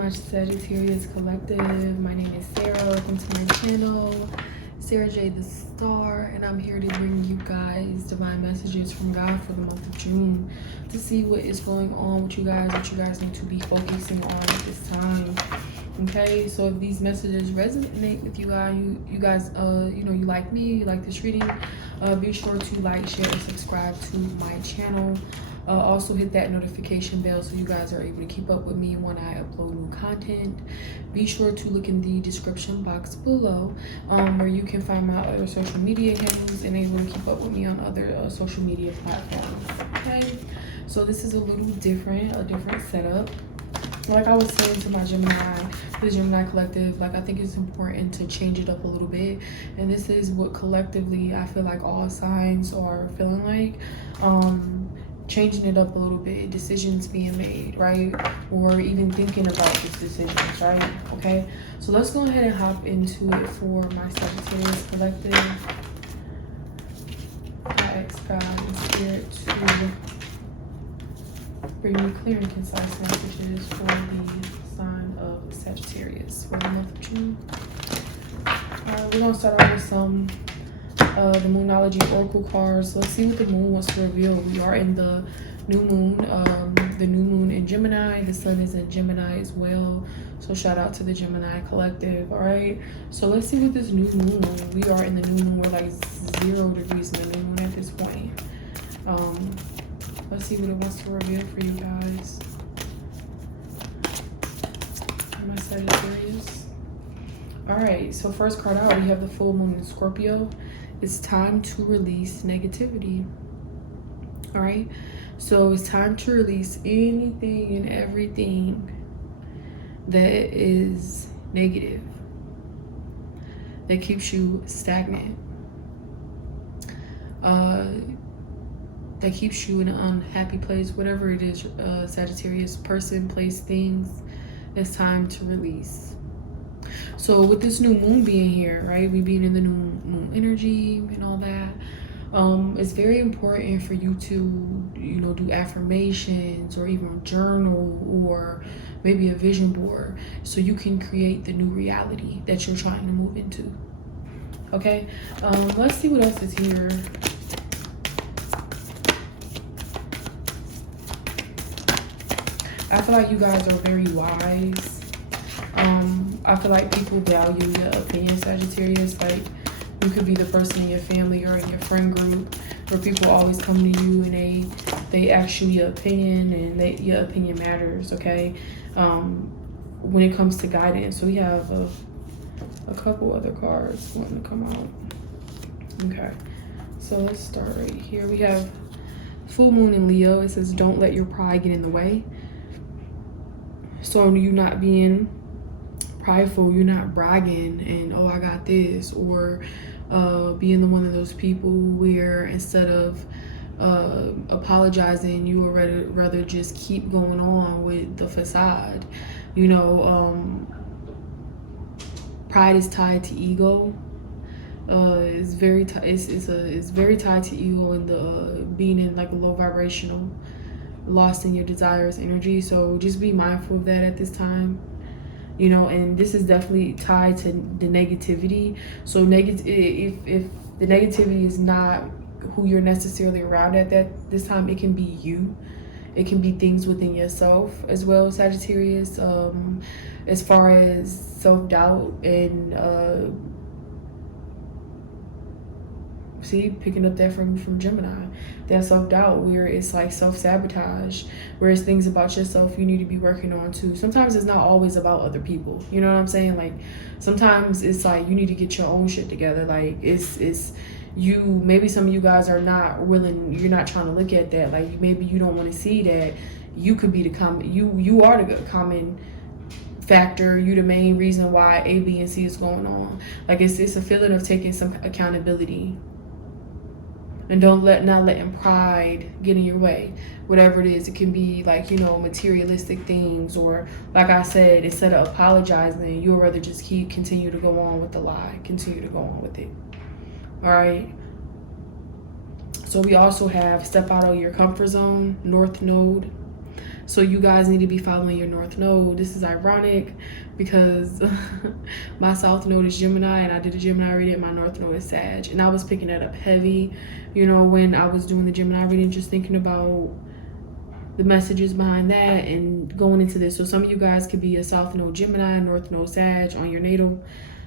my Sagittarius collective. My name is Sarah. Welcome to my channel, SarahjTHESTAR, and I'm here to bring you guys divine messages from God for the month of June to see what is going on with you guys, what you guys need to be focusing on at this time. Okay, so if these messages resonate with you guys, you like me, you like this reading, be sure to like, share, and subscribe to my channel. Also hit that notification bell so you guys are able to keep up with me when I upload new content. Be sure to look in the description box below where you can find my other social media handles and able to keep up with me on other social media platforms. Okay, so this is a little different, a different setup. Like I was saying to my the Gemini collective, like I think it's important to change it up a little bit, and this is what collectively I feel like all signs are feeling like. Changing it up a little bit, decisions being made, right? Or even thinking about these decisions, right? Okay, so let's go ahead and hop into it for my Sagittarius collective. I ask God and Spirit to bring me clear and concise messages for the sign of Sagittarius for the month of June. We're gonna start off with some the Moonology Oracle cards. Let's see what the moon wants to reveal. We are in the new moon in Gemini. The sun is in Gemini as well, so shout out to the Gemini collective. All right, so let's see what this new moon, we are in the new moon. We're like 0 degrees in the new moon at this point. Let's see what it wants to reveal for you guys. My Sagittarius. All right, so first card out, we have the full moon in Scorpio. It's time to release negativity. All right, so it's time to release anything and everything that is negative, that keeps you stagnant, that keeps you in an unhappy place, whatever it is, Sagittarius, person, place, things. It's time to release. So with this new moon being here, right, we being in the new moon energy and all that, it's very important for you to, do affirmations or even journal or maybe a vision board so you can create the new reality that you're trying to move into. Okay, let's see what else is here. I feel like you guys are very wise. I feel like people value your opinion, Sagittarius. Like you could be the person in your family or in your friend group where people always come to you and they ask you your opinion, and your opinion matters. Okay, when it comes to guidance. So we have a couple other cards wanting to come out. Okay, so let's start right here. We have full moon in Leo. It says don't let your pride get in the way. So you not being prideful, you're not bragging and, oh, I got this, or being the one of those people where instead of apologizing, you would rather just keep going on with the facade. Pride is tied to ego. It's very tied to ego and the being in like a low vibrational, lost in your desires energy. So just be mindful of that at this time. And this is definitely tied to the negativity. So if the negativity is not who you're necessarily around at this time, it can be you. It can be things within yourself as well, Sagittarius. As far as self-doubt and picking up that from Gemini, that self-doubt where it's like self-sabotage, where it's things about yourself you need to be working on too. Sometimes it's not always about other people, you know what I'm saying? Like sometimes it's like you need to get your own shit together. Like it's you, maybe some of you guys are not willing, you're not trying to look at that. Like maybe you don't want to see that you could be the common, you are the common factor, you the main reason why A, B, and C is going on. Like it's a feeling of taking some accountability. And not letting pride get in your way. Whatever it is, it can be like, materialistic things, or like I said, instead of apologizing, you'll rather just continue to go on with the lie, continue to go on with it. All right. So we also have step out of your comfort zone, North Node. So you guys need to be following your North Node. This is ironic because my South Node is Gemini and I did a Gemini reading and my North Node is Sag. And I was picking that up heavy, you know, when I was doing the Gemini reading, just thinking about the messages behind that and going into this. So some of you guys could be a South Node Gemini, North Node Sag on your natal,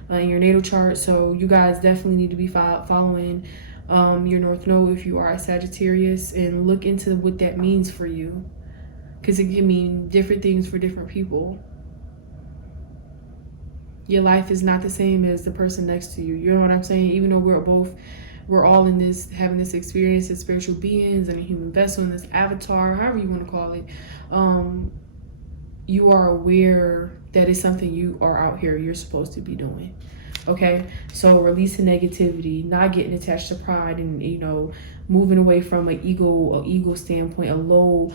in your natal chart. So you guys definitely need to be following your North Node if you are a Sagittarius, and look into what that means for you, because it can mean different things for different people. Your life is not the same as the person next to you. You know what I'm saying? Even though we're all in this, having this experience as spiritual beings and a human vessel in this avatar, however you want to call it, you are aware that it's something you are out here, you're supposed to be doing. Okay, so releasing negativity, not getting attached to pride, and, you know, moving away from an ego standpoint, a low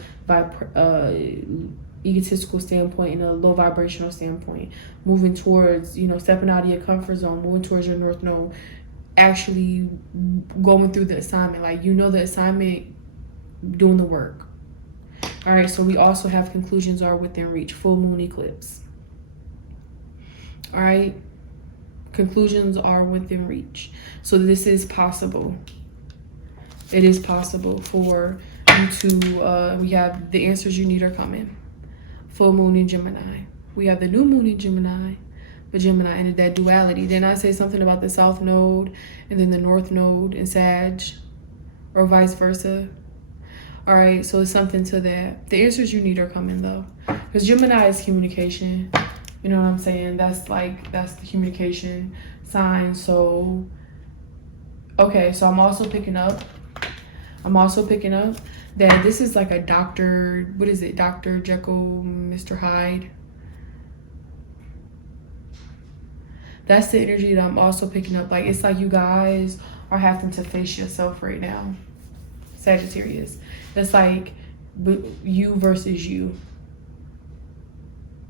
egotistical standpoint, and a low vibrational standpoint, moving towards, you know, stepping out of your comfort zone, moving towards your North Node, actually going through the assignment, like, you know, the assignment, doing the work. All right, so we also have conclusions are within reach, full moon eclipse. All right, conclusions are within reach. So this is possible. It is possible for you to, we have the answers you need are coming. Full moon in Gemini. We have the new moon in Gemini, but Gemini and that duality. Then I say something about the South Node and then the North Node in Sag, or vice versa. All right, so it's something to that. The answers you need are coming though, because Gemini is communication. You know what I'm saying? That's the communication sign. So, okay, so I'm also picking up that this is like a Dr. What is it? Dr. Jekyll, Mr. Hyde. That's the energy that I'm also picking up. Like, it's like you guys are having to face yourself right now, Sagittarius. It's like you versus you.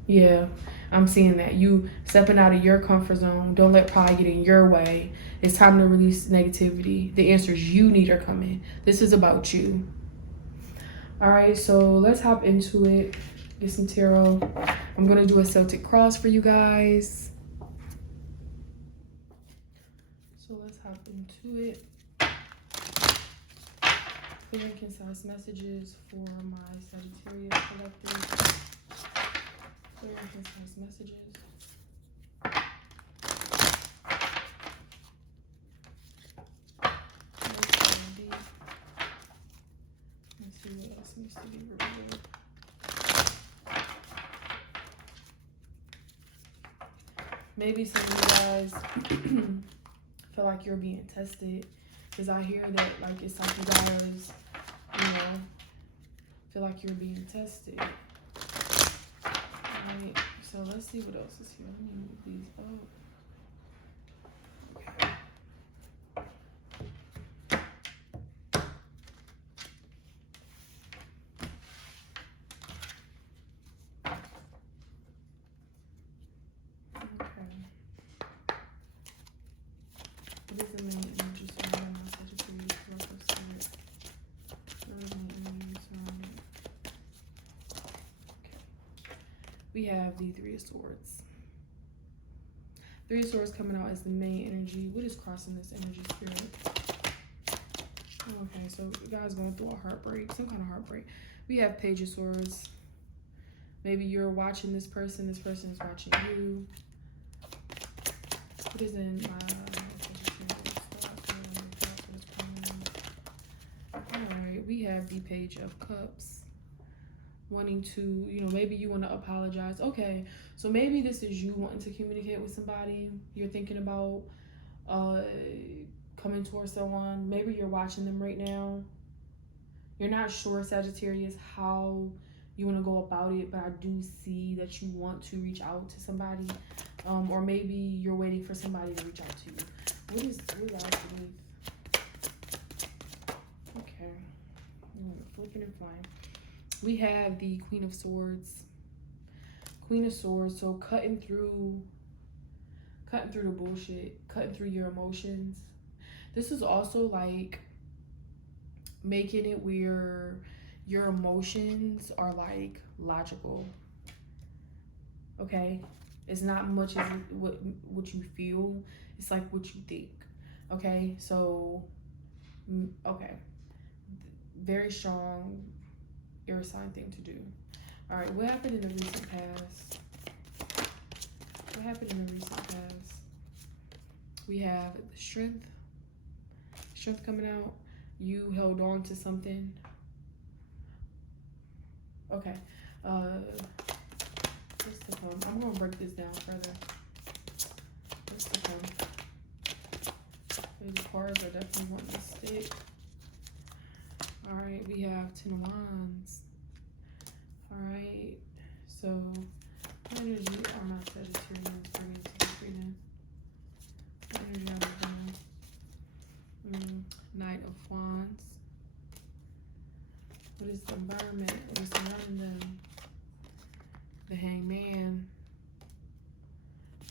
Yeah, I'm seeing that. You stepping out of your comfort zone. Don't let pride get in your way. It's time to release negativity. The answers you need are coming. This is about you. All right, so let's hop into it. Get some tarot. I'm going to do a Celtic cross for you guys. So let's hop into it. Clear and concise messages for my Sagittarius collective. Clear and concise messages. Let's see what else needs to be revealed. Maybe some of you guys feel like you're being tested, because I hear that, like, it's like you guys, you know, feel like you're being tested. Alright, so let's see what else is here. Let me move these up. Okay. What is the main energy surrounding my Sagittarius collective spirit? What is the main energy surrounding? Okay. We have the Three of Swords. Three of Swords coming out as the main energy. What is crossing this energy spirit? Okay, so you guys going through a heartbreak, some kind of heartbreak. We have Page of Swords. Maybe you're watching this person is watching you. What is in my... Alright, we have the Page of Cups. Wanting to, you know, maybe you want to apologize. Okay, so maybe this is you wanting to communicate with somebody. You're thinking about coming towards someone. Maybe you're watching them right now. You're not sure, Sagittarius, how you want to go about it, but I do see that you want to reach out to somebody. Or maybe you're waiting for somebody to reach out to you. What is beneath? Okay. Flicking and flying. We have the Queen of Swords. Queen of Swords, so cutting through the bullshit, cutting through your emotions. This is also like making it where your emotions are like logical. Okay, it's not much as what you feel. It's like what you think. Okay, so okay, very strong air sign thing to do. All right, what happened in the recent past? What happened in the recent past? We have the strength coming out. You held on to something. Okay. What's to come? I'm gonna break this down further. What's to come? These cards are definitely wanting to stick. All right, we have 10 of Wands. All right, so energy are not Sagittarians bringing to the freedom. Energy on the Knight of Wands. What is the environment? What is surrounding them? The Hangman.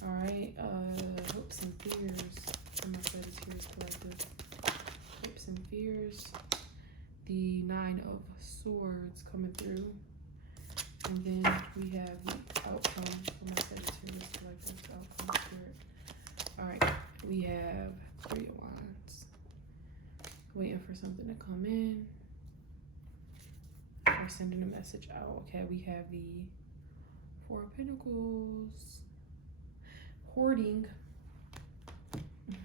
All right, hopes and fears. I'm gonna say this here collective. Hopes and fears. The Nine of Swords coming through. And then we have the outcome. I'm gonna say this here collective. Outcome spirit. All right, we have 3 of Wands. Waiting for something to come in. We're sending a message out. Okay, we have the 4 of Pentacles. Hoarding.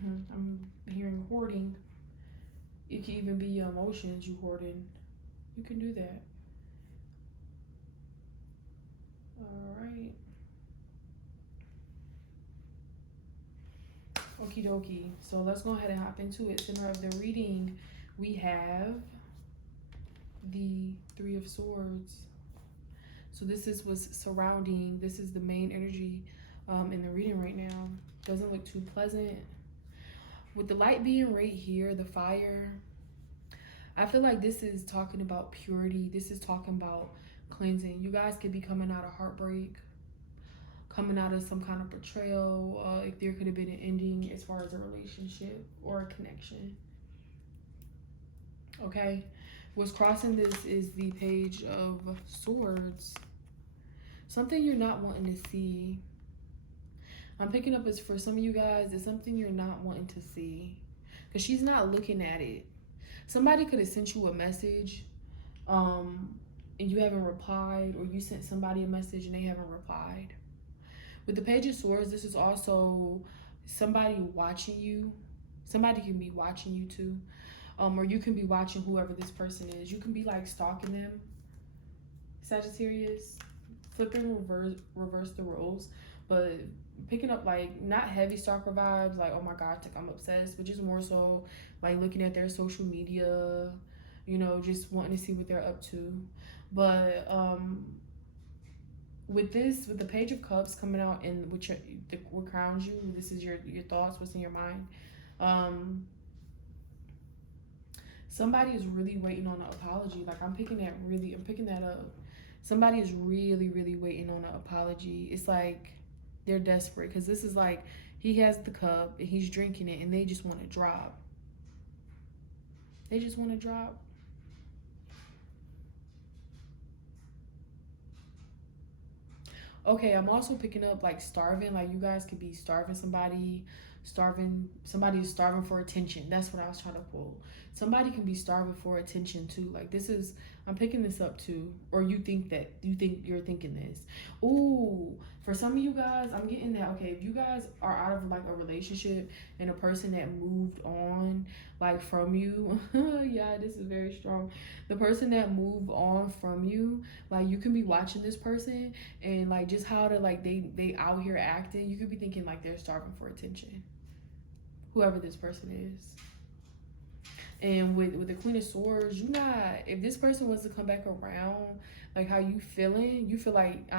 I'm hearing hoarding. It can even be your emotions you hoarding. You can do that. All right. Okie dokie. So let's go ahead and hop into it. Center of the reading, we have the 3 of Swords. So this is what's surrounding. This is the main energy in the reading right now. Doesn't look too pleasant. With the light being right here, the fire, I feel like this is talking about purity. This is talking about cleansing. You guys could be coming out of heartbreak, coming out of some kind of betrayal. If there could have been an ending as far as a relationship or a connection. Okay. What's crossing this is the Page of Swords. Something you're not wanting to see. I'm picking up as for some of you guys, it's something you're not wanting to see. Because she's not looking at it. Somebody could have sent you a message and you haven't replied, or you sent somebody a message and they haven't replied. With the Page of Swords, this is also somebody watching you. Somebody can be watching you too. Or you can be watching whoever this person is. You can be like stalking them. Sagittarius, flipping reverse the roles, but picking up like not heavy stalker vibes, like oh my god, like I'm obsessed, but just more so like looking at their social media, you know, just wanting to see what they're up to. But with the Page of Cups coming out and what crowns you, this is your thoughts, what's in your mind. Somebody is really waiting on an apology. Like I'm picking that up. Somebody is really, really waiting on an apology. It's like they're desperate because this is like he has the cup and he's drinking it and they just want to drop. They just want to drop. Okay, I'm also picking up like starving. Like you guys could be starving somebody. Somebody is starving for attention. That's what I was trying to quote. Somebody can be starving for attention too. Like this is, I'm picking this up too. Or you think you're thinking this. Ooh, for some of you guys, I'm getting that. Okay, if you guys are out of like a relationship and a person that moved on like from you, yeah, this is very strong. The person that moved on from you, like you can be watching this person and like just how to like they out here acting. You could be thinking like they're starving for attention. Whoever this person is. And with the Queen of Swords, if this person was to come back around, like how you feeling, you feel like,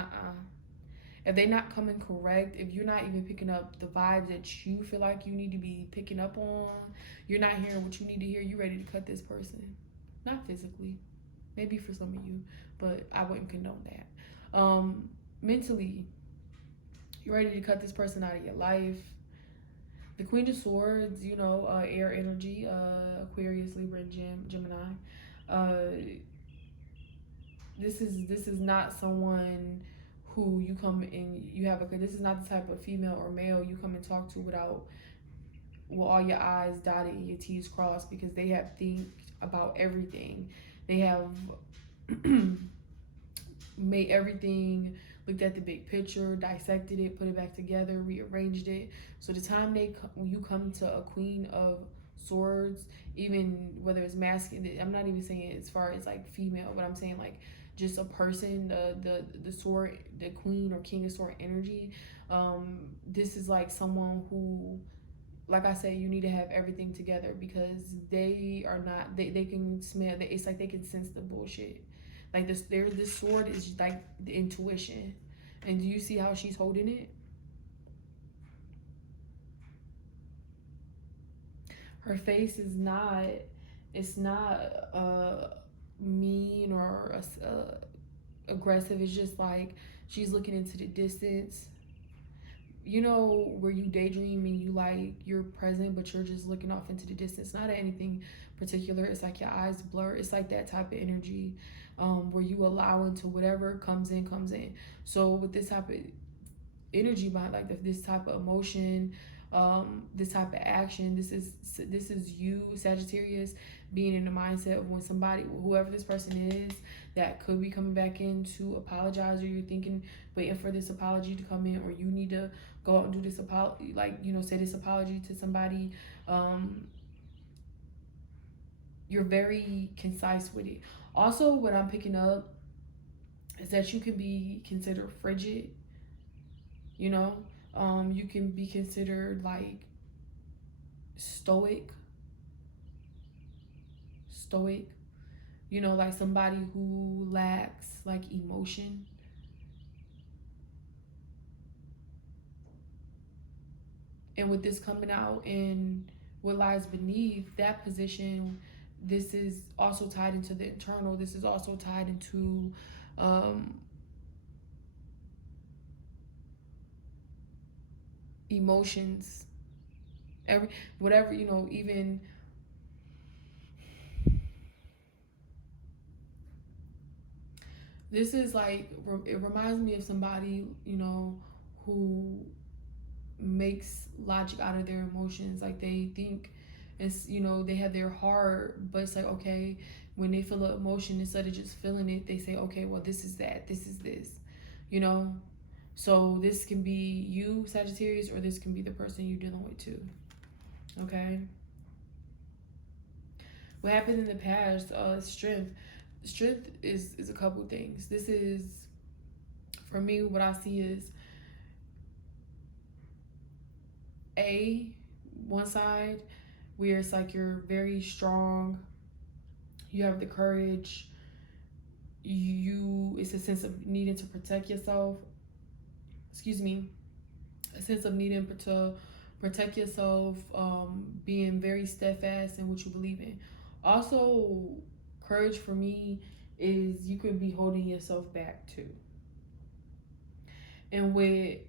If they're not coming correct, if you're not even picking up the vibes that you feel like you need to be picking up on, you're not hearing what you need to hear, you ready to cut this person. Not physically. Maybe for some of you, but I wouldn't condone that. Mentally, you're ready to cut this person out of your life. The Queen of Swords, you know, air energy, Aquarius, Libra, and Gemini. this is not someone who you come and you have a, this is not the type of female or male you come and talk to without, with all your I's dotted and your T's crossed, because they have think about everything. They have made everything, looked at the big picture, dissected it, put it back together, rearranged it. So the time when you come to a Queen of Swords, even whether it's masculine, I'm not even saying as far as like female, but I'm saying like just a person, the sword, the Queen or King of Sword energy. This is like someone who, like I said, you need to have everything together, because they are not, they can smell, it's like they can sense the bullshit. Like this sword is like the intuition. And do you see how she's holding it? Her face is not, it's not mean or aggressive. It's just like she's looking into the distance. You know, where you daydream and you like, you're present but you're just looking off into the distance, not at anything particular. It's like your eyes blur. It's like that type of energy, where you allow into whatever comes in. So with this type of energy behind, like this type of emotion, this type of action, this is you, Sagittarius, being in the mindset of when somebody, whoever this person is, that could be coming back in to apologize, or you're thinking, waiting for this apology to come in, or you need to go out and do this apology, like, you know, say this apology to somebody. You're very concise with it. Also, what I'm picking up is that you can be considered frigid, you know. You can be considered like stoic, you know, like somebody who lacks like emotion. And with this coming out and what lies beneath that position, this is also tied into the internal. This is also tied into emotions, whatever, you know. Even this is like, it reminds me of somebody, you know, who makes logic out of their emotions. Like they think it's, you know, they have their heart, but it's like, okay, when they feel an emotion, instead of just feeling it, they say, okay, well, this is that, this is this, you know. So this can be you, Sagittarius, or this can be the person you're dealing with too. Okay. What happened in the past? Strength is a couple things. This is, for me, what I see is one side where it's like you're very strong, you have the courage, it's a sense of needing to protect yourself. Excuse me. A sense of needing to protect yourself, being very steadfast in what you believe in. Also, courage for me is you could be holding yourself back too. And with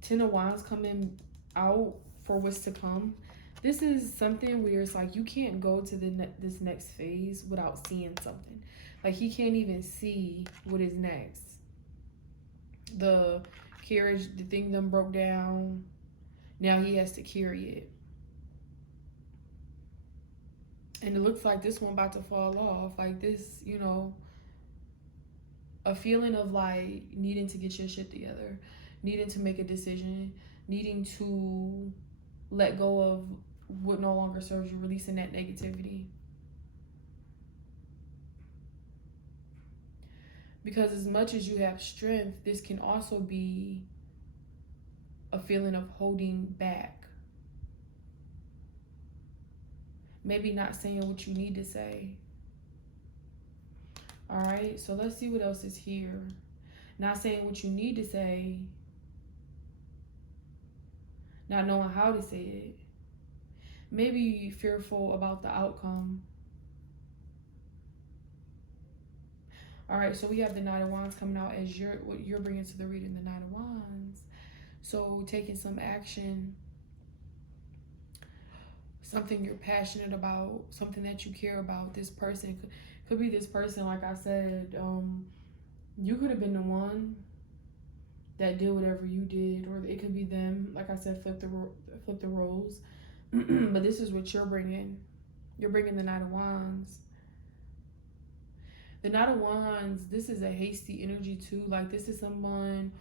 Ten of Wands coming out for what's to come, this is something where it's like you can't go to this next phase without seeing something. Like he can't even see what is next. The carriage, the thing them broke down. Now he has to carry it. And it looks like this one about to fall off. Like this, you know, a feeling of like needing to get your shit together, needing to make a decision, needing to let go of what no longer serves you, releasing that negativity. Because as much as you have strength, this can also be a feeling of holding back. Maybe not saying what you need to say. All right, so let's see what else is here. Not saying what you need to say. Not knowing how to say it. Maybe fearful about the outcome. All right, so we have the Knight of Wands coming out as what you're bringing to the reading, the Knight of Wands. So taking some action, something you're passionate about, something that you care about. This person Could be this person, like I said, you could have been the one that did whatever you did, or it could be them. Like I said, flip the roles. But this is what you're bringing. You're bringing the Knight of Wands. The Knight of Wands, this is a hasty energy too. Like, this is someone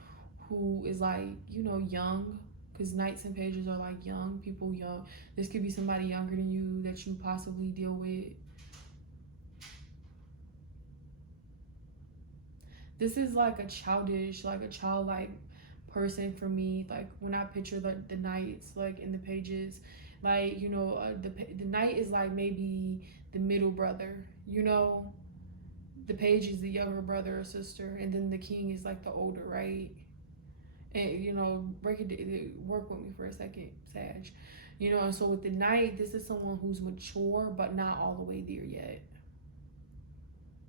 who is like, you know, young, because Knights and Pages are like young people, young. This could be somebody younger than you that you possibly deal with. This is like a childish, like a childlike person for me. Like, when I picture the Knights, like in the Pages, like, you know, the Knight is like maybe the middle brother, you know. The Page is the younger brother or sister, and then the King is like the older, right? And, you know, work with me for a second, Sag. You know, and so with the Knight, this is someone who's mature, but not all the way there yet.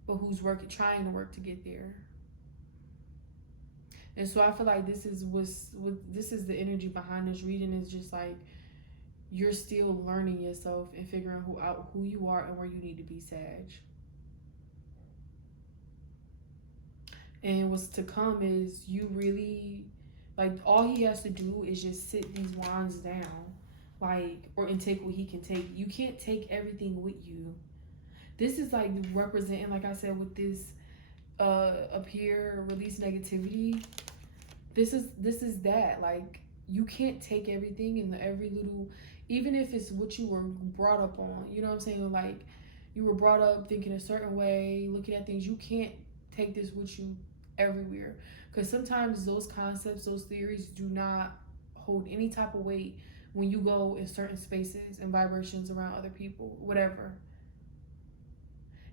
But who's trying to work to get there. And so I feel like this is the energy behind this reading, is just like, you're still learning yourself and figuring out who you are and where you need to be, Sag. And what's to come is you really, like, all he has to do is just sit these wands down, like, and take what he can take. You can't take everything with you. This is like representing, like I said, with this up here, release negativity. This is that, like, you can't take everything and every little, even if it's what you were brought up on, you know what I'm saying? Like, you were brought up thinking a certain way, looking at things. You can't take this with you everywhere, because sometimes those concepts, those theories do not hold any type of weight when you go in certain spaces and vibrations around other people, whatever.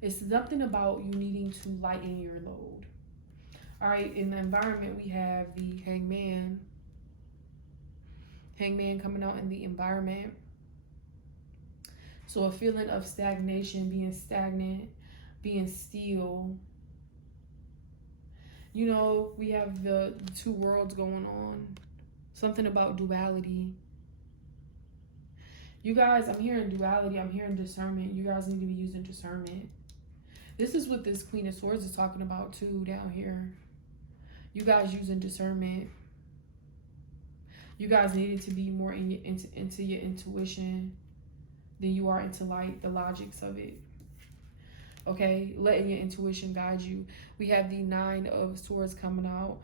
It's something about you needing to lighten your load. All right, in the environment, we have the Hangman. Hangman coming out in the environment. So a feeling of stagnation, being stagnant, being still. You know, we have the two worlds going on. Something about duality. You guys, I'm hearing duality. I'm hearing discernment. You guys need to be using discernment. This is what this Queen of Swords is talking about too down here. You guys using discernment. You guys needed to be more into your intuition than you are into like the logics of it. Okay, letting your intuition guide you. We have the Nine of Swords coming out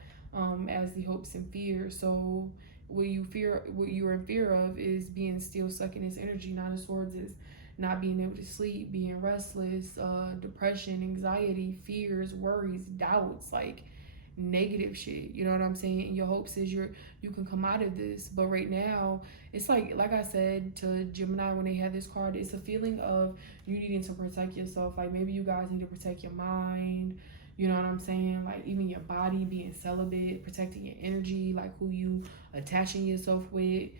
as the hopes and fears. So what you're in fear of is being still stuck in this energy. Nine of Swords is not being able to sleep, being restless, depression, anxiety, fears, worries, doubts, like negative shit. You know what I'm saying? And your hopes is you can come out of this. But right now, it's like I said to Gemini when they had this card, it's a feeling of you needing to protect yourself. Like, maybe you guys need to protect your mind. You know what I'm saying? Like, even your body, being celibate, protecting your energy, like who you attaching yourself with.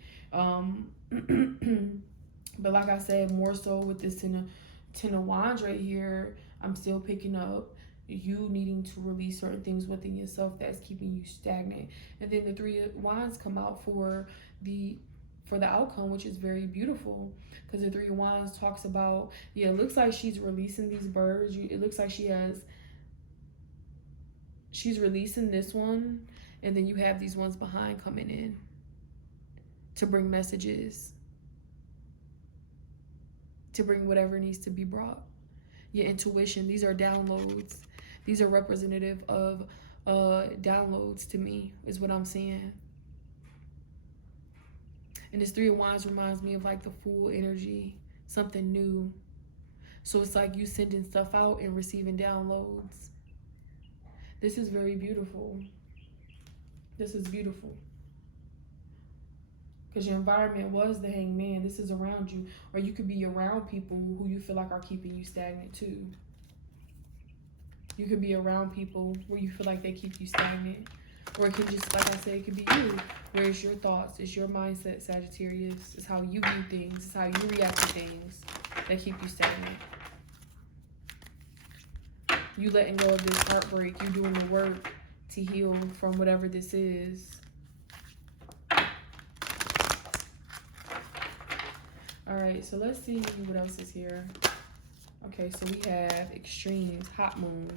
But like I said, more so with this Ten of Wands right here, I'm still picking up you needing to release certain things within yourself that's keeping you stagnant. And then the Three of Wands come out for the outcome, which is very beautiful, because the Three of Wands talks about, yeah, it looks like she's releasing these birds. It looks like she's releasing this one, and then you have these ones behind coming in to bring messages, to bring whatever needs to be brought. Your intuition, these are downloads. These are representative of downloads to me, is what I'm seeing. And this Three of Wands reminds me of like the Fool energy, something new. So it's like you sending stuff out and receiving downloads. This is very beautiful. This is beautiful. Because your environment was the Hangman. This is around you. Or you could be around people who you feel like are keeping you stagnant too. You could be around people where you feel like they keep you stagnant. Or it could just, like I said, it could be you. Where it's your thoughts, it's your mindset, Sagittarius. It's how you view things. It's how you react to things that keep you stagnant. You letting go of this heartbreak. You doing the work to heal from whatever this is. All right, so let's see what else is here. Okay, so we have extremes, hot moon.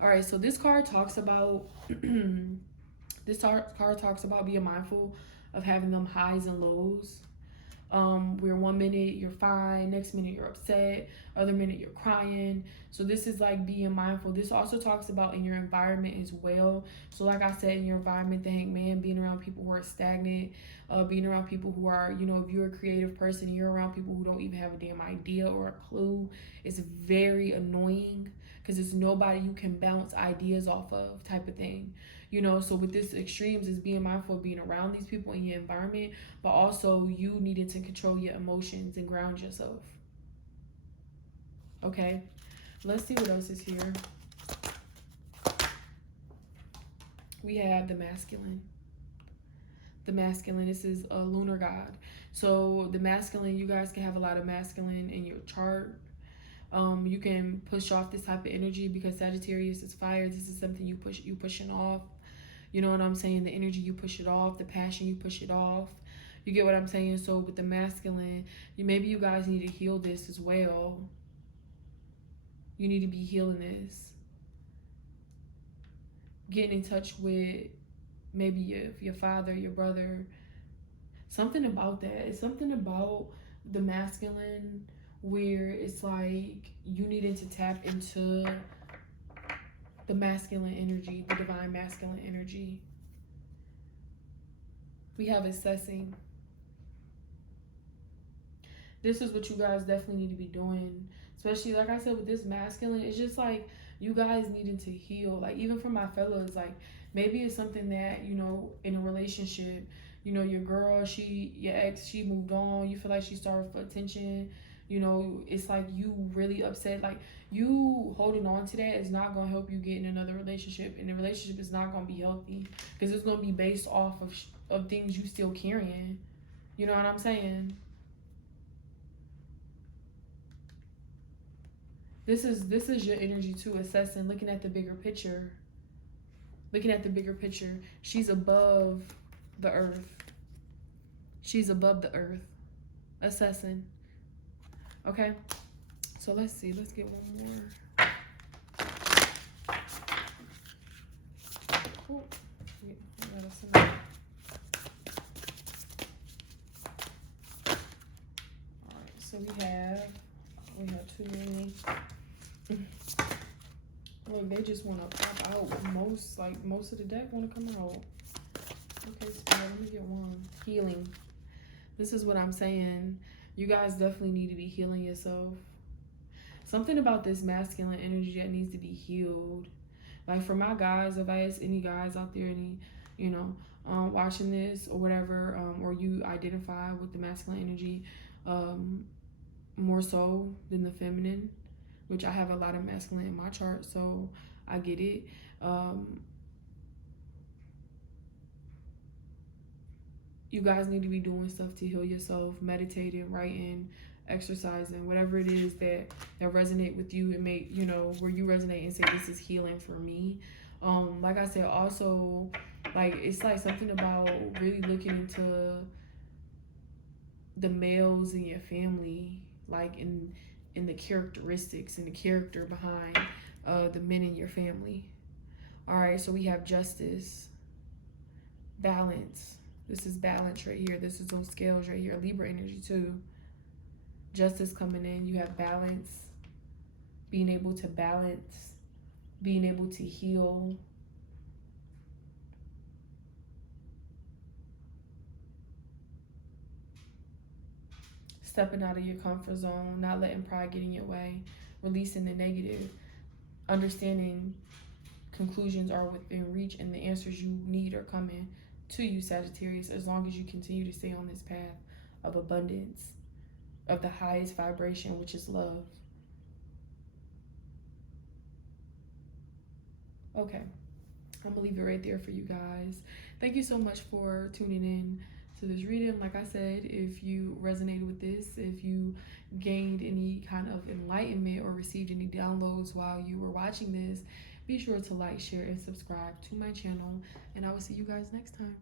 All right, so this card talks about card talks about being mindful of having them highs and lows. Where 1 minute you're fine, next minute you're upset, other minute you're crying. So this is like being mindful. This also talks about in your environment as well. So like I said, in your environment, the Hangman, being around people who are stagnant, being around people who are, you know, if you're a creative person, you're around people who don't even have a damn idea or a clue. It's very annoying because it's nobody you can bounce ideas off of, type of thing. You know, so with this extremes is being mindful of being around these people in your environment, but also you needing to control your emotions and ground yourself. Okay, let's see what else is here. We have the masculine. The masculine, this is a lunar god. So the masculine, you guys can have a lot of masculine in your chart. You can push off this type of energy because Sagittarius is fire. This is something you pushing off. You know what I'm saying? The energy, you push it off. The passion, you push it off. You get what I'm saying? So with the masculine, maybe you guys need to heal this as well. You need to be healing this. Getting in touch with maybe your father, your brother. Something about that. It's something about the masculine where it's like you needing to tap into the masculine energy, the divine masculine energy. We have assessing. This is what you guys definitely need to be doing, especially like I said with this masculine. It's just like you guys needing to heal. Like even for my fellas, like maybe it's something that, you know, in a relationship, you know, your girl, your ex, she moved on, you feel like she starved for attention. You know, it's like you really upset. Like you holding on to that is not gonna help you get in another relationship, and the relationship is not gonna be healthy because it's gonna be based off of things you still carrying. You know what I'm saying? This is your energy too, assessing, looking at the bigger picture. Looking at the bigger picture. She's above the earth. She's above the earth. Assessing. Okay. So let's see. Let's get one more. Oh, alright, so we have too many. Look, they just want to pop out. Most of the deck want to come out. Okay, so let me get one. Healing. This is what I'm saying. You guys definitely need to be healing yourself. Something about this masculine energy that needs to be healed. Like for my guys, if I ask any guys out there, any, you know, watching this or whatever, or you identify with the masculine energy, more so than the feminine, which I have a lot of masculine in my chart, so I get it. You guys need to be doing stuff to heal yourself, meditating, writing, exercising, whatever it is that resonate with you and make, you know, where you resonate and say, this is healing for me. Like I said, also, like, it's like something about really looking into the males in your family, like in the characteristics and the character behind the men in your family. All right, so we have justice, balance. This is balance right here. This is those scales right here. Libra energy too. Justice coming in. You have balance, being able to balance, being able to heal. Stepping out of your comfort zone, not letting pride get in your way, releasing the negative, understanding conclusions are within reach and the answers you need are coming to you, Sagittarius, as long as you continue to stay on this path of abundance, of the highest vibration, which is love. Okay, I'm gonna leave it right there for you guys. Thank you so much for tuning in to this reading. Like I said, if you resonated with this, if you gained any kind of enlightenment or received any downloads while you were watching this, be sure to like, share, and subscribe to my channel, and I will see you guys next time.